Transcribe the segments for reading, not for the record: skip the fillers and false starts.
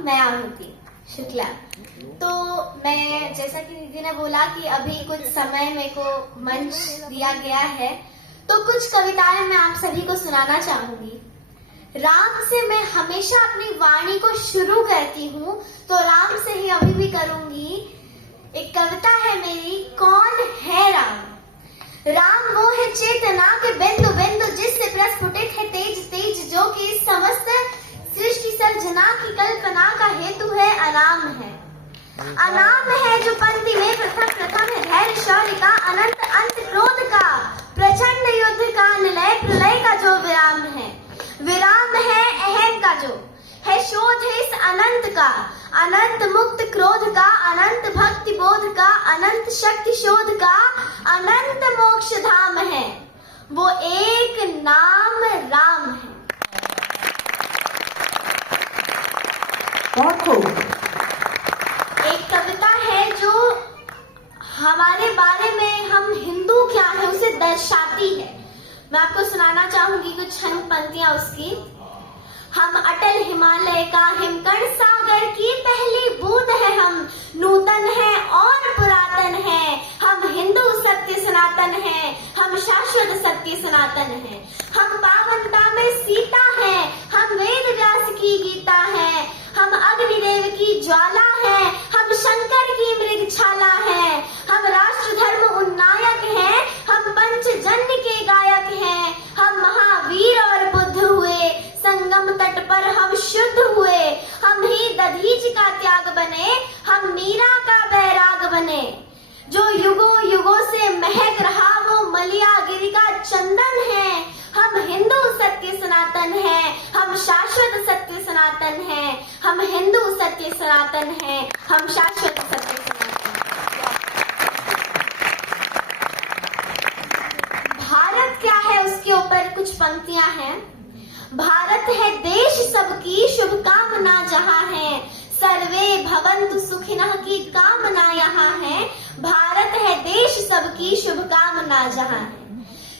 मैं आहुति शुक्ला। तो मैं, जैसा कि दीदी ने बोला कि अभी कुछ समय मेरे को मंच दिया गया है, तो कुछ कविताएं मैं आप सभी को सुनाना चाहूंगी। राम से मैं हमेशा अपनी वाणी को शुरू करती हूँ, तो राम से ही अभी भी करूंगी। एक कविता है मेरी, कौन है राम। राम वो है चेतना के बिंदु बिंदु, जिससे प्रस्फुटित है तेज तेज, जो कि इस समस्त सृष्टि सर्जना की कल्पना का हेतु है, अनाम है। अनाम है जो पंक्ति में प्रथम प्रथम है, धैर्य शौर्य का अनंत अंत, क्रोध का प्रचंड युद्ध का निलय, प्रलय का जो विराम है। विराम है अहम का जो है शोध है इस अनंत का, अनंत मुक्त क्रोध का, अनंत भक्ति बोध का, अनंत शक्ति शोध का, अनंत मोक्ष धाम है। वो एक नाम राम है। बहुत खूब। एक कविता है जो हमारे बारे में, हम हिंदू क्या है उसे दर्शाती है। मैं आपको सुनाना चाहूंगी कुछ छंद पंक्तियां उसकी। हम अटल हिमालय का हिमकण सागर की पहली बूंद है, हम नूतन है और पुरातन है, हम हिंदू सत्य सनातन है, हम शाश्वत सत्य सनातन है। हम पावनता में सीता है, हम वेद व्यास की गीता है, हम अग्निदेव की ज्वाला है, हम शंकर की मृगछाला है, हम राष्ट्र धर्म उन्नायक हैं, हम पंचजन्य के गायक हैं, हम महावीर और बुद्ध हुए, संगम तट पर हम शुद्ध हुए, हम ही दधीच का त्याग बने, हम मीरा का बैराग बने। जो युगों युगों से महक रहा वो मलियागिरी का चंदन है। हम हिंदू सत्य सनातन है, हम शाश्वत सत्य सनातन है, हम हिंदू सत्य सनातन है, हम शाश्वत सत्य सनातन। भारत क्या है उसके ऊपर कुछ पंक्तियां हैं। भारत है देश सबकी शुभकामना जहाँ है, सर्वे भवन्तु सुखिनः की कामना यहाँ है। भारत है देश सबकी शुभकामना जहाँ है।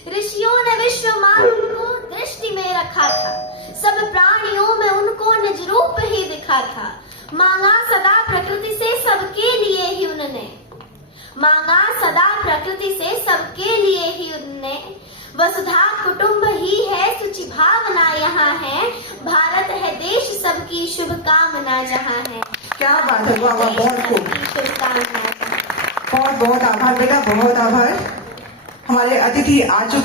ऋषियों ने विश्व मानव को दृष्टि में रखा था, सब प्राणियों में उनको निज रूप ही दिखा था। मांगा सदा प्रकृति से सबके लिए ही उन्होंने, मांगा सदा प्रकृति से सबके लिए ही उन्होंने। वसुधा कुटुंब ही है सुचि भावना यहाँ है, भारत है देश सबकी शुभकामना जहाँ है। क्या बात है, वाह वाह, बहुत खूब। शुभकामना। बहुत बहुत आभार बेटा, बहुत आभार। हमारे अतिथि आ चुके